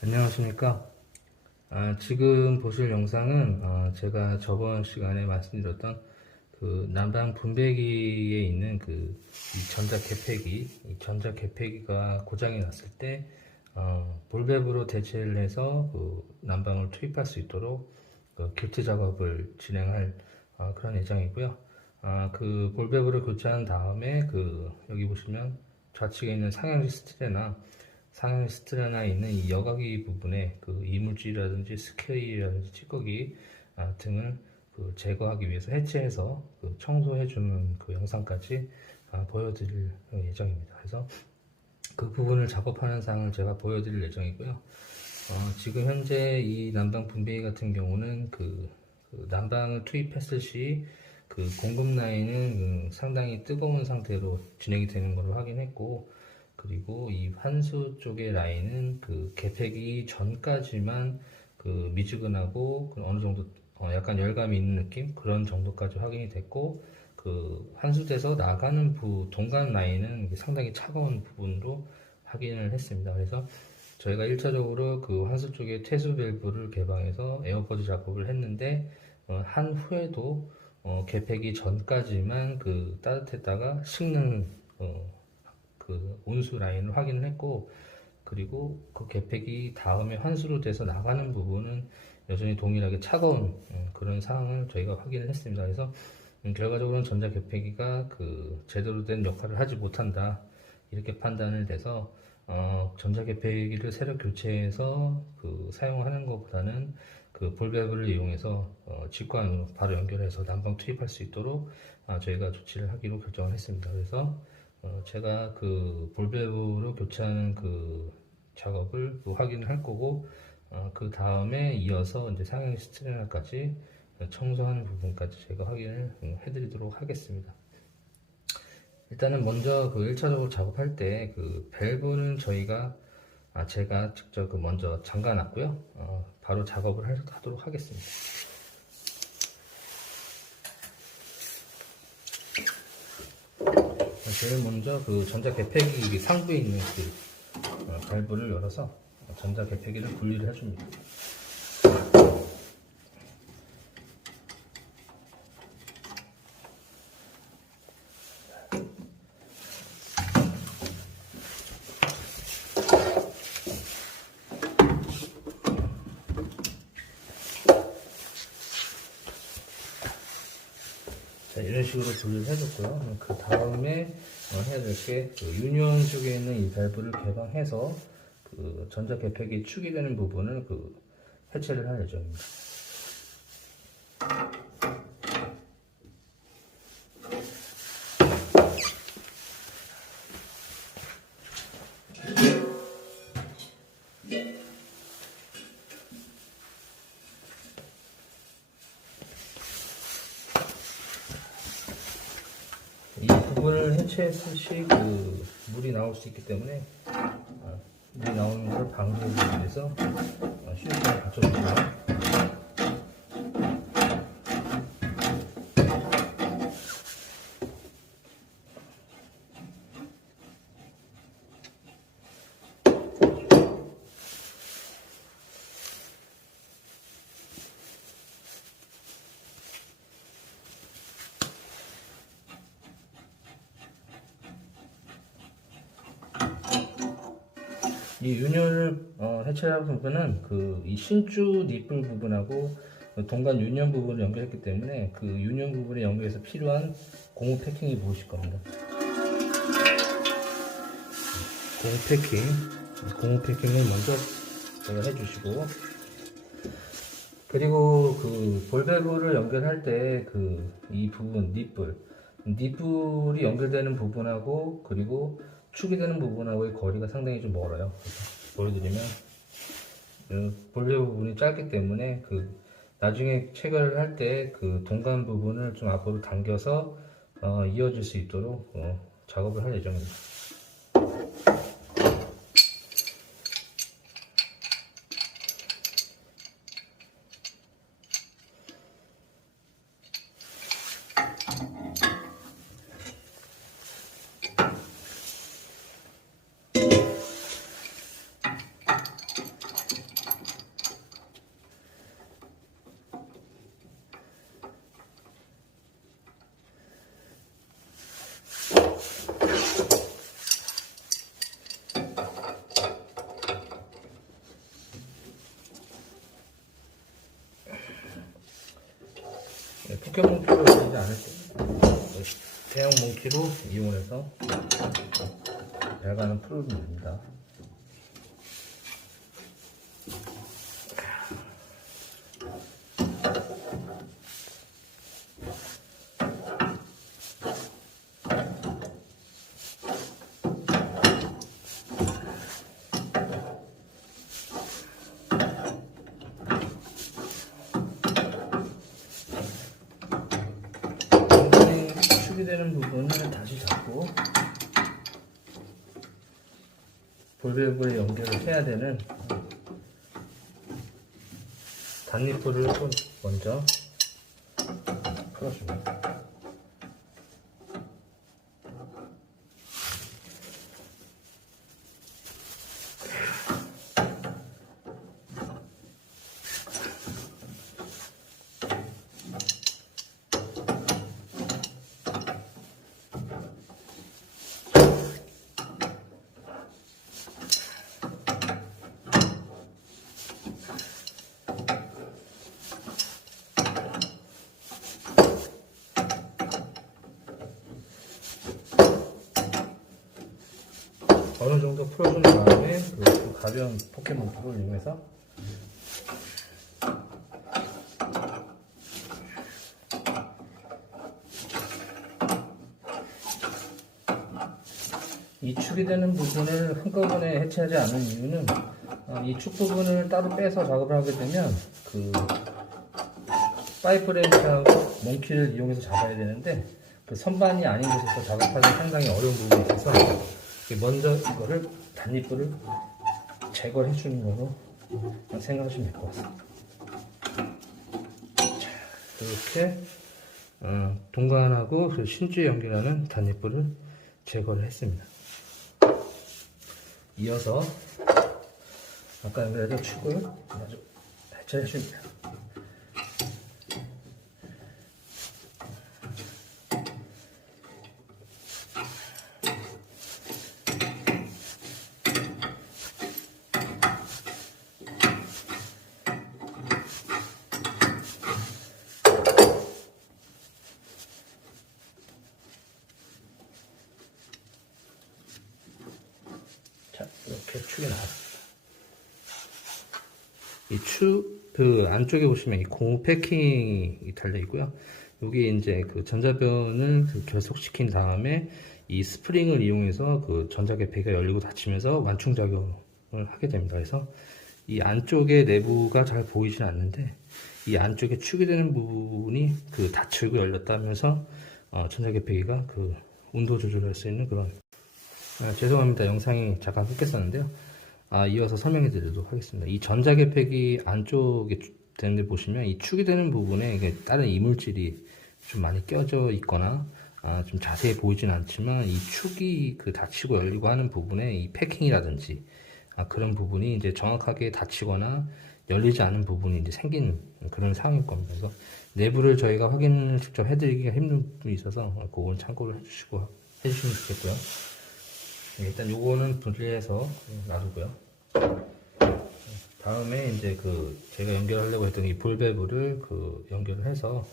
안녕하십니까. 지금 보실 영상은 제가 저번 시간에 말씀드렸던 그 난방 분배기에 있는 이 전자 개폐기가 고장이 났을 때 볼밸브로 대체를 해서 그 난방을 투입할 수 있도록 그 교체 작업을 진행할 그런 예정이고요. 그 볼밸브를 교체한 다음에 여기 보시면 좌측에 있는 상향 스트레나에 있는 이 여과기 부분에 그 이물질이라든지 스케일이라든지 찌꺼기 등을 제거하기 위해서 해체해서 청소해주는 그 영상까지 보여드릴 예정입니다. 그래서 그 부분을 작업하는 상을 제가 보여드릴 예정이고요. 지금 현재 이 난방 분배기 같은 경우는 난방을 투입했을 시 그 공급 라인은 상당히 뜨거운 상태로 진행이 되는 걸로 확인했고, 그리고 이 환수 쪽의 라인은 그 개폐기 전까지만 미지근하고 어느 정도 약간 열감이 있는 느낌, 그런 정도까지 확인이 됐고, 그 환수돼서 나가는 동관 라인은 상당히 차가운 부분으로 확인을 했습니다. 그래서 저희가 1차적으로 그 환수 쪽에 퇴수 밸브를 개방해서 에어퍼즈 작업을 했는데, 한 후에도 개폐기 전까지만 따뜻했다가 식는 그 온수 라인을 확인을 했고, 그리고 그 개폐기 다음에 환수로 돼서 나가는 부분은 여전히 동일하게 차가운 그런 상황을 저희가 확인을 했습니다. 그래서 결과적으로는 전자 개폐기가 제대로 된 역할을 하지 못한다, 이렇게 판단을 돼서 전자 개폐기를 새로 교체해서 사용하는 것보다는 볼밸브를 이용해서 직관으로 바로 연결해서 난방 투입할 수 있도록 저희가 조치를 하기로 결정을 했습니다. 그래서 제가 볼밸브로 교체하는 작업을 확인을 할 거고, 그 다음에 이어서 이제 상향 스트레나까지 청소하는 부분까지 제가 확인을 해드리도록 하겠습니다. 일단은 먼저 1차적으로 작업할 때 밸브는 제가 직접 먼저 잠가 놨고요. 바로 작업을 하도록 하겠습니다. 제일 먼저 전자 개폐기 상부에 있는 밸브를 열어서 전자 개폐기를 분리를 해줍니다. 자, 이런 식으로 분리를 해줬고요. 그 다음에 해야 될 게 유니온 쪽에 있는 이 밸브를 개방해서 전자 개폐기 축이 되는 부분을 해체를 할 예정입니다. 이 부분을 해체했을 시 물이 나올 수 있기 때문에 물이 나오는 걸 방지하기 위해서 슈즈를 받쳐주고요. 이 유니온을 해체하는 부분은 이 신주 니플 부분하고 동관 유니온 부분을 연결했기 때문에 유니온 부분에 연결해서 필요한 고무 패킹이 보이실 겁니다. 고무 패킹을 먼저 해주시고, 그리고 볼밸브를 연결할 때 이 부분 니플이 연결되는 부분하고 그리고 축이 되는 부분하고의 거리가 상당히 좀 멀어요. 보여드리면 볼밸브 부분이 짧기 때문에 나중에 체결을 할 때 동관 부분을 좀 앞으로 당겨서 이어질 수 있도록 작업을 할 예정입니다. 포켓 몽키로 되지 않을 때 대형 몽키로 이용해서 배관을 풀어주면 됩니다. 되는 부분을 다시 잡고 볼밸브에 연결을 해야 되는 단니풀을 먼저 풀어줍니다. 어느 정도 풀어준 다음에 그 가벼운 포켓몬풀을 이용해서 이 축이 되는 부분을 한꺼번에 해체하지 않는 이유는 이 축 부분을 따로 빼서 작업을 하게 되면 그 파이프 렌치하고 몽키를 이용해서 잡아야 되는데 그 선반이 아닌 곳에서 작업하기 상당히 어려운 부분이 있어서 먼저 이거를 단니풀을 제거를 해주는 걸로 생각하시면 될 것 같습니다. 자, 이렇게 동관하고 신주에 연결하는 단니풀을 제거를 했습니다. 이어서 아까 연결했던 축을 아주 해체해 줍니다. 자, 이렇게 축이 나왔습니다. 이 축, 그 안쪽에 보시면 이 고무 패킹이 달려 있고요. 여기 이제 그 전자변을 결속시킨 다음에 이 스프링을 이용해서 그 전자개폐기가 열리고 닫히면서 완충작용을 하게 됩니다. 그래서 이 안쪽에 내부가 잘 보이진 않는데 이 안쪽에 축이 되는 부분이 그 닫히고 열렸다 하면서 전자개폐기가 그 온도 조절할 수 있는 그런 죄송합니다. 영상이 잠깐 끊겼었는데요. 이어서 설명해 드리도록 하겠습니다. 이 전자개폐기 안쪽에 되는데 보시면 이 축이 되는 부분에 다른 이물질이 좀 많이 껴져 있거나 좀 자세히 보이진 않지만 이 축이 그 닫히고 열리고 하는 부분에 이 패킹이라든지 그런 부분이 이제 정확하게 닫히거나 열리지 않은 부분이 이제 생긴 그런 상황일 겁니다. 그래서 내부를 저희가 확인을 직접 해드리기가 힘든 부분이 있어서 그건 참고를 해주시면 좋겠고요. 일단 요거는 분리해서 놔두고요. 다음에 이제 그 제가 연결하려고 했던 이 볼밸브를 그 연결을 해서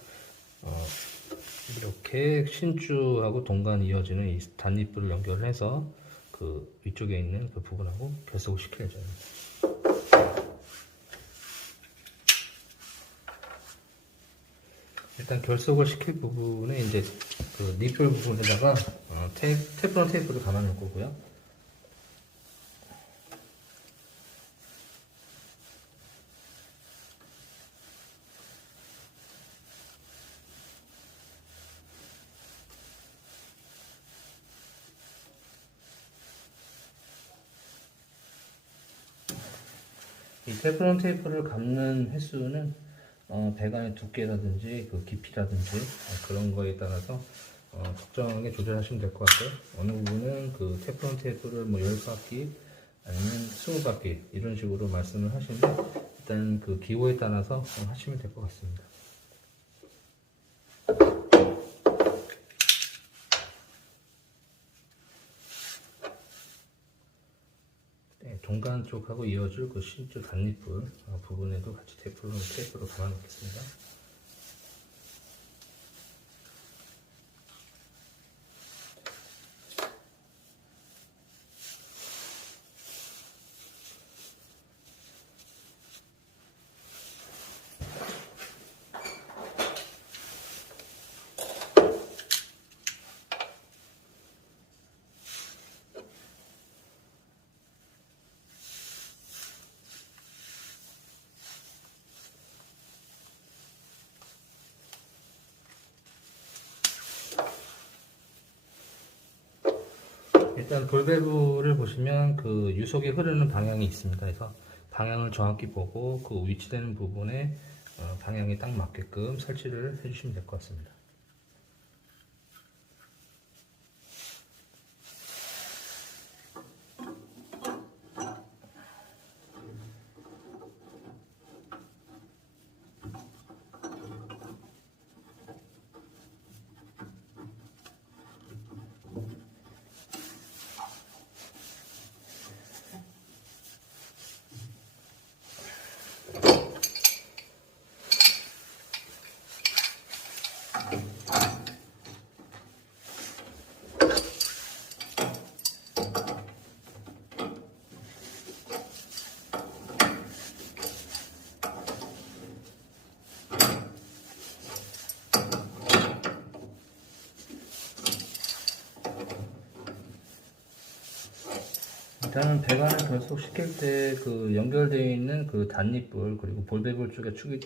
이렇게 신주하고 동간 이어지는 이 단니풀을 연결을 해서 그 위쪽에 있는 그 부분하고 결속을 시킬 예정입니다. 일단 결속을 시킬 부분에 이제 그 니플 부분에다가 테프론 테이프를 감아 놓을 거고요. 이 테프론 테이프를 감는 횟수는 배관의 두께라든지 그 깊이라든지 그런 거에 따라서 적정하게 조절하시면 될 것 같고요. 어느 부분은 그 테프론 테이프를 뭐 10바퀴 아니면 20바퀴 이런 식으로 말씀을 하시는데 일단 그 기호에 따라서 하시면 될 것 같습니다. 동간 쪽하고 이어줄 그 신주 단니풀 부분에도 같이 테이프로 감아 놓겠습니다. 일단 볼밸브를 보시면 그 유속이 흐르는 방향이 있습니다. 그래서 방향을 정확히 보고 그 위치되는 부분에 방향에 딱 맞게끔 설치를 해주시면 될 것 같습니다. 일단은 배관을 결속시킬 때 그 연결되어 있는 그 단립불 그리고 볼밸브 쪽에 축이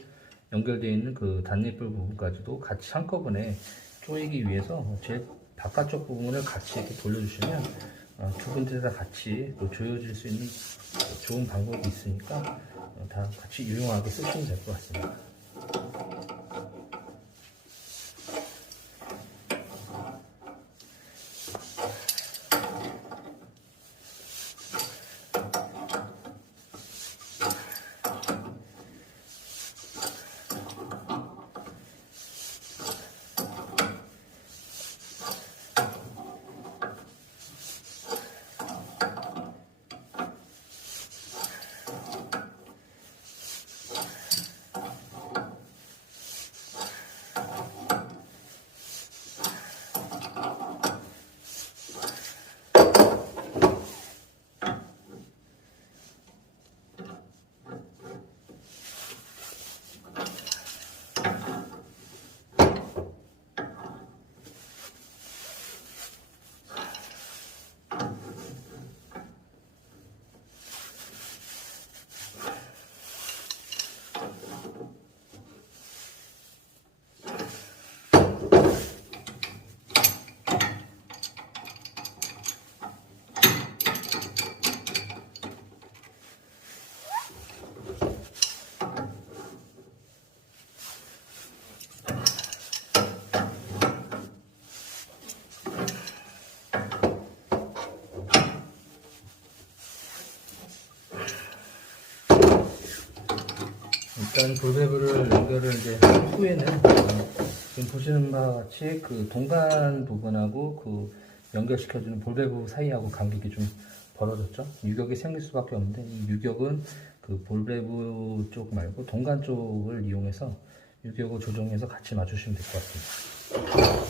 연결되어 있는 그 단립불 부분까지도 같이 한꺼번에 조이기 위해서 제일 바깥쪽 부분을 같이 이렇게 돌려주시면 두 군데 다 같이 조여질 수 있는 좋은 방법이 있으니까 다 같이 유용하게 쓰시면 될 것 같습니다. 일단 볼밸브를 연결을 이제 한 후에는 지금 보시는 바와 같이 그 동간 부분하고 그 연결시켜주는 볼밸브 사이하고 간격이 좀 벌어졌죠. 유격이 생길 수밖에 없는데 이 유격은 그 볼밸브 쪽 말고 동간 쪽을 이용해서 유격을 조정해서 같이 맞추시면 될 것 같습니다.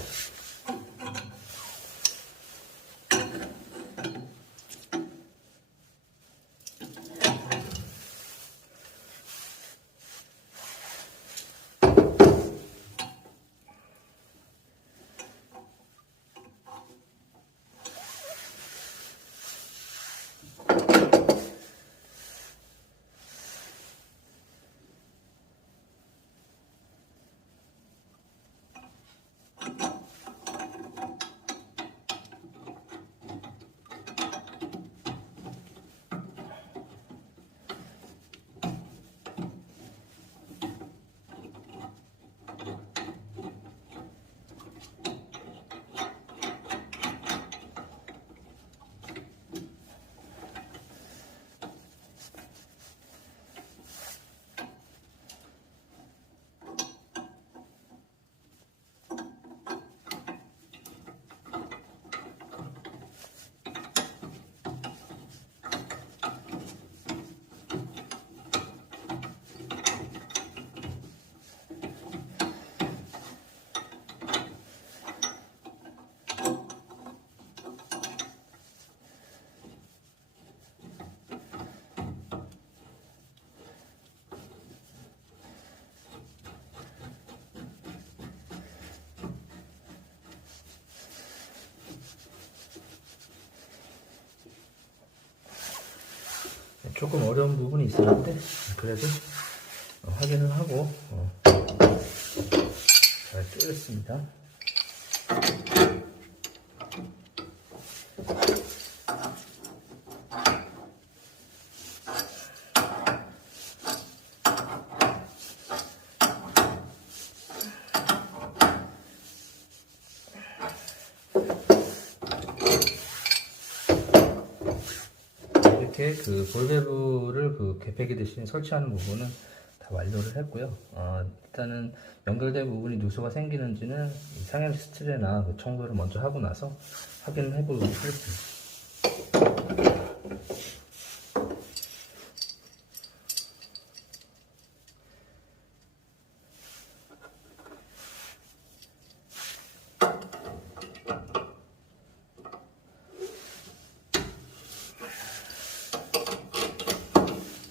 조금 어려운 부분이 있었는데 그래도 확인을 하고 잘 쪼였습니다. 그 볼밸브를 그 개폐기 대신 설치하는 부분은 다 완료를 했고요. 일단은 연결된 부분이 누수가 생기는지는 이 상향 스틸이나 그 청소를 먼저 하고 나서 확인을 해보도록 하겠습니다.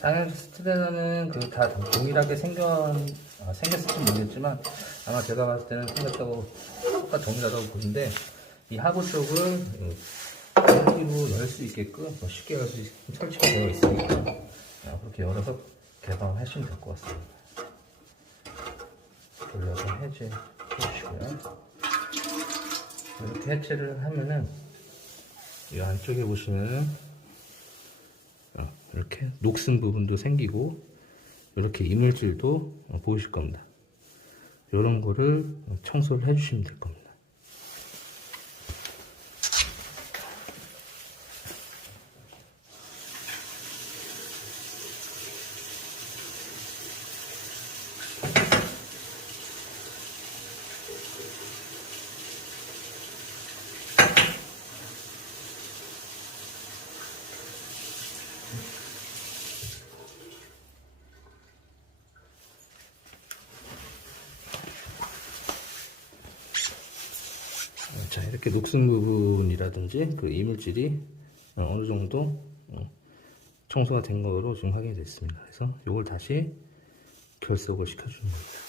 상향 스틸에는 그 다 동일하게 생겼을지 모르겠지만 아마 제가 봤을 때는 생겼다고 똑같이 동일하다고 보는데 이 하부 쪽을 끈기로 열 수 있게끔 쉽게 열 수 있게끔 설치가 되어 있으니까 그렇게 열어서 개방하시면 될 것 같습니다. 돌려서 해제해 주시고요. 이렇게 해체를 하면은 이 안쪽에 보시면은 이렇게 녹슨 부분도 생기고 이렇게 이물질도 보이실 겁니다. 이런 거를 청소를 해주시면 될 겁니다. 자, 이렇게 녹슨 부분이라든지 그 이물질이 어느 정도 청소가 된 거로 지금 확인이 됐습니다. 그래서 이걸 다시 결석을 시켜주는 겁니다.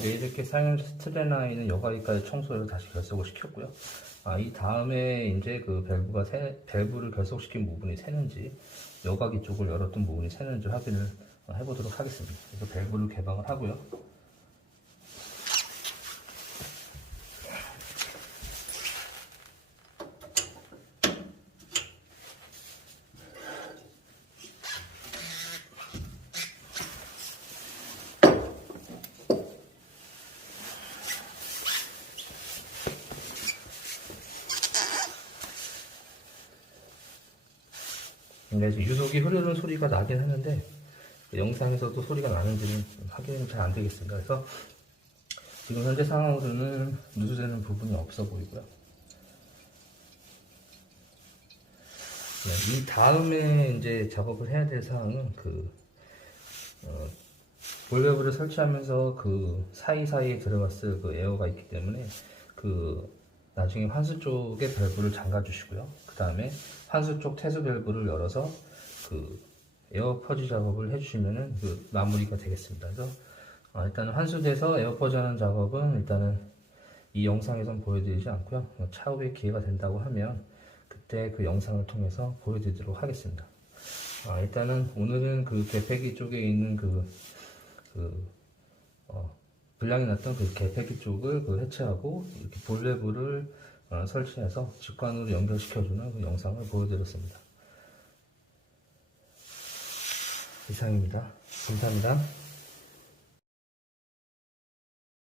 이렇게 상향 스틸에나 있는 여과기까지 청소를 다시 결석을 시켰고요. 이 다음에 이제 그 밸브를 결석시킨 부분이 새는지, 여과기 쪽을 열었던 부분이 새는지 확인을 해보도록 하겠습니다. 그래서 밸브를 개방을 하고요. 유속이 흐르는 소리가 나긴 하는데 영상에서도 소리가 나는지는 확인이 잘 안 되겠습니다. 그래서 지금 현재 상황으로는 누수되는 부분이 없어 보이고요. 이 다음에 이제 작업을 해야 될 사항은 볼밸브를 설치하면서 그 사이사이에 들어갔을 그 에어가 있기 때문에 나중에 환수 쪽에 밸브를 잠가 주시고요. 그 다음에 환수 쪽 태수 밸브를 열어서 에어 퍼지 작업을 해주시면은 마무리가 되겠습니다. 그래서 일단은 환수돼서 에어 퍼지 하는 작업은 일단은 이 영상에선 보여드리지 않고요. 차후에 기회가 된다고 하면 그때 그 영상을 통해서 보여드리도록 하겠습니다. 일단은 오늘은 개폐기 쪽에 있는 불량이 났던 개폐기 쪽을 해체하고 이렇게 볼밸브를 설치해서 직관으로 연결시켜주는 영상을 보여드렸습니다. 이상입니다. 감사합니다.